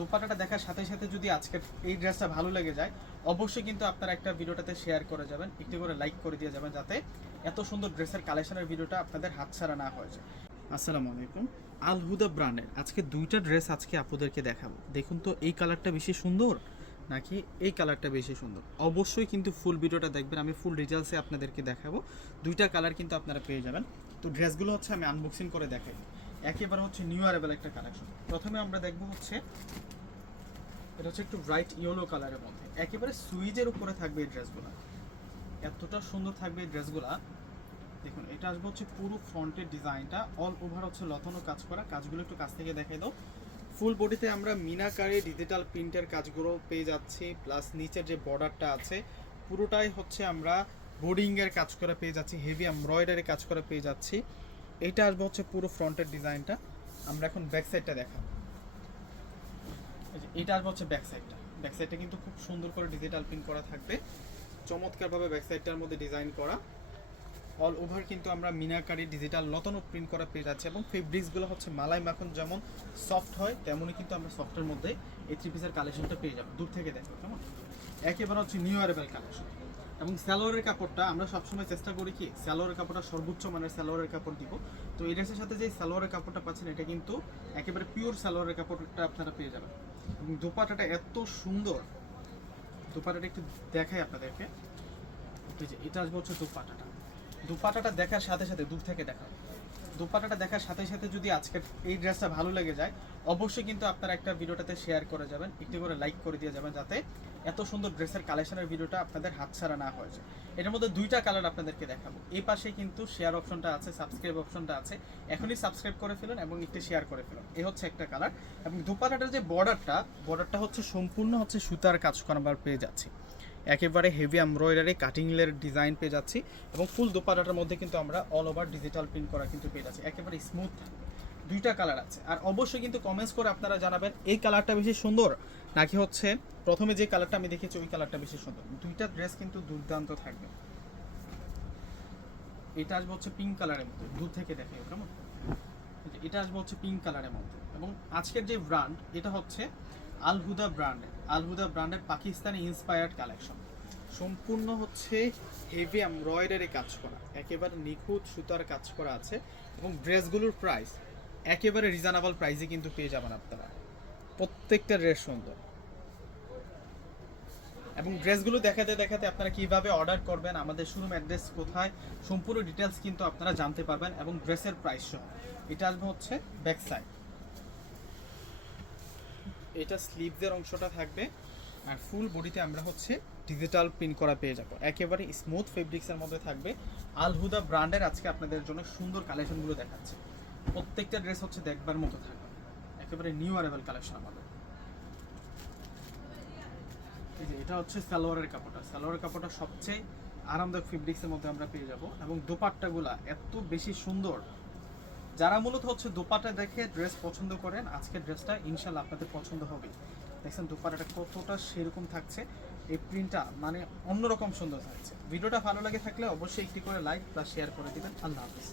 দোপাটাটা দেখার সাথে সাথে যদি আজকের এই ড্রেসটা ভালো লেগে যায়, অবশ্যই কিন্তু আপনারা একটা ভিডিওটাতে শেয়ার করে যাবেন, একটু করে লাইক করে দিয়ে যাবেন যাতে এত সুন্দর ড্রেসের কালেকশনের ভিডিওটা আপনাদের হাতছাড়া না হয়ে যায়। আসসালামু আলাইকুম। আল হুদা ব্র্যান্ডের আজকে দুইটা ড্রেস আজকে আপুদেরকে দেখাবো। দেখুন তো, এই কালারটা বেশি সুন্দর নাকি এই কালারটা বেশি সুন্দর? অবশ্যই কিন্তু ফুল ভিডিওটা দেখবেন, আমি ফুল ডিটেলসে আপনাদেরকে দেখাবো। দুইটা কালার কিন্তু আপনারা পেয়ে যাবেন। তো ড্রেসগুলো হচ্ছে আমি আনবক্সিং করে দেখাই। একেবারে হচ্ছে নিউ অ্যারেবল একটা কালেকশন প্রথমে আমরা দেখব হচ্ছে, এটা হচ্ছে একটু ব্রাইট ইয়েলো কালারের মধ্যে। একেবারে সুইজের উপরে থাকবে এই ড্রেসগুলো এতটা সুন্দর থাকবে এই ড্রেসগুলা দেখুন, এটা আসবে হচ্ছে পুরো ফ্রন্টের ডিজাইনটা। অল ওভার হচ্ছে লতানো কাজ করা। কাজগুলো একটু কাছ থেকে দেখাই দাও। ফুল বডিতে আমরা মিনাকারে ডিজিটাল প্রিন্টের কাজগুলো পেয়ে যাচ্ছি। প্লাস নিচের যে বর্ডারটা আছে, পুরোটাই হচ্ছে আমরা বোর্ডিংয়ের কাজ করা পেয়ে যাচ্ছি। হেভি এমব্রয়ডারি কাজ করা পেয়ে যাচ্ছি। এটা আসবে হচ্ছে পুরো ফ্রন্টের ডিজাইনটা। আমরা এখন ব্যাক সাইডটা দেখাবো। এটা আসবে হচ্ছে ব্যাক সাইডটা ব্যাক সাইডটা কিন্তু খুব সুন্দর করে ডিজিটাল প্রিন্ট করা থাকবে। চমৎকারভাবে ব্যাক সাইডটার মধ্যে ডিজাইন করা। অল ওভার কিন্তু আমরা মিনাকারি ডিজিটাল লতানো প্রিন্ট করা পেয়ে যাচ্ছে এবং ফেব্রিক্সগুলো হচ্ছে মালাই মাখন যেমন সফট হয়, তেমনই কিন্তু আমরা সফটের মধ্যে এই থ্রি পিসের কালেকশনটা পেয়ে যাব। দূর থেকে দেখো, কেমন? একেবারে হচ্ছে নিউ অ্যারেবল কালেকশন এবং স্যালোয়ারের কাপড়টা আমরা সবসময় চেষ্টা করি কি, স্যালোয়ারের কাপড়টা সর্বোচ্চ মানের স্যালোয়ারের কাপড় দিব। তো এই ড্রেসের সাথে যে স্যালোয়ারের কাপড়টা পাচ্ছেন, এটা কিন্তু একেবারে পিওর স্যালোয়ারের কাপড়টা আপনারা পেয়ে যাবেন। এবং দোপাটাটা এত সুন্দর দোপাটাটা একটু দেখাই আপনাদেরকে। এটা আসবে হচ্ছে দোপাটাটা দুপাটাটা দেখার সাথে সাথে দূর থেকে দেখা দোপাটাটা দেখার সাথে সাথে যদি আজকের এই ড্রেসটা ভালো লেগে যায়, অবশ্যই কিন্তু আপনারা একটা ভিডিওটাতে শেয়ার করে যাবেন, একটু করে লাইক করে দিয়ে যাবেন যাতে এত সুন্দর ড্রেসের কালেকশনের ভিডিওটা আপনাদের হাতছাড়া না হয়ে যায়। এটার মধ্যে দুইটা কালার আপনাদেরকে দেখাবো। এই পাশে কিন্তু শেয়ার অপশনটা আছে সাবস্ক্রাইব অপশনটা আছে। এখনই সাবস্ক্রাইব করে ফেলুন এবং একটি শেয়ার করে ফেলুন। এই হচ্ছে একটা কালার এবং দুপাটাটার যে বর্ডারটা বর্ডারটা হচ্ছে সম্পূর্ণ হচ্ছে সুতার কাজ করাবার পেয়ে যাচ্ছি একেবারে হেভি এমব্রয়ডারি কাটিংয়ের ডিজাইন পেয়ে যাচ্ছি এবং ফুল দোপাটাটার মধ্যে কিন্তু আমরা অল ওভার ডিজিটাল প্রিন্ট করা কিন্তু পেয়ে যাচ্ছি। একেবারে স্মুথ দুইটা কালার আছে। আর অবশ্যই কিন্তু কমেন্টস করে আপনারা জানাবেন এই কালারটা বেশি সুন্দর নাকি হচ্ছে প্রথমে যে কালারটা আমি দেখেছি ওই কালারটা বেশি সুন্দর। দুইটা ড্রেস কিন্তু দুর্দান্ত থাকবে। এটা আসবে হচ্ছে পিঙ্ক কালারের মধ্যে। দূর থেকে দেখে কেমন? এটা আসবে হচ্ছে পিঙ্ক কালারের মধ্যে। এবং আজকের যে ব্র্যান্ড এটা হচ্ছে আলহুদা ব্র্যান্ডের আলহুদা ব্র্যান্ডের পাকিস্তানি ইন্সপায়ার্ড কালেকশন সম্পূর্ণ হচ্ছে হেভি এমব্রয়ডারি কাজ করা। একেবারে নিখুঁত সুতার কাজ করা আছে এবং ড্রেসগুলোর প্রাইস একেবারে রিজনেবল প্রাইসে কিন্তু পেয়ে যাবেন আপনারা। প্রত্যেকটা ড্রেস সুন্দর। এবং ড্রেসগুলো দেখাতে দেখাতে আপনারা কীভাবে অর্ডার করবেন, আমাদের শোরুম অ্যাড্রেস কোথায়, সম্পূর্ণ ডিটেলস কিন্তু আপনারা জানতে পারবেন এবং ড্রেসের প্রাইস সহ। এটা আসবে হচ্ছে ব্যাক সাইড এটা স্লিভসের অংশটা থাকবে আর ফুল বডিতে আমরা হচ্ছে ডিজিটাল প্রিন্ট করা পেয়ে যাব। একেবারে স্মুথ ফেব্রিক্সের মধ্যে থাকবে। আলহুদা ব্র্যান্ডের আজকে আপনাদের জন্য সুন্দর কালেকশনগুলো দেখাচ্ছে। প্রত্যেকটা ড্রেস হচ্ছে দেখবার মতো থাকবে। একেবারে নিউ অ্যারেবল কালেকশন আমাদের। এটা হচ্ছে সালোয়ারের কাপড়টা। সালোয়ারের কাপড়টা সবচেয়ে আরামদায়ক ফেব্রিক্সের মধ্যে আমরা পেয়ে যাব। এবং দোপাট্টাগুলা এত বেশি সুন্দর। যারা মূলত হচ্ছে দোপাটা দেখে ড্রেস পছন্দ করেন আজকের ড্রেসটা ইনশাল্লাহ আপনাদের পছন্দ হবে। দেখছেন দুপাটাটা কতটা সেরকম থাকছে, এই প্রিন্টটা মানে অন্যরকম সুন্দর থাকছে। ভিডিওটা ভালো লাগে থাকলে অবশ্যই একটি করে লাইক প্লাস শেয়ার করে দেবেন। আল্লাহ হাফিজ।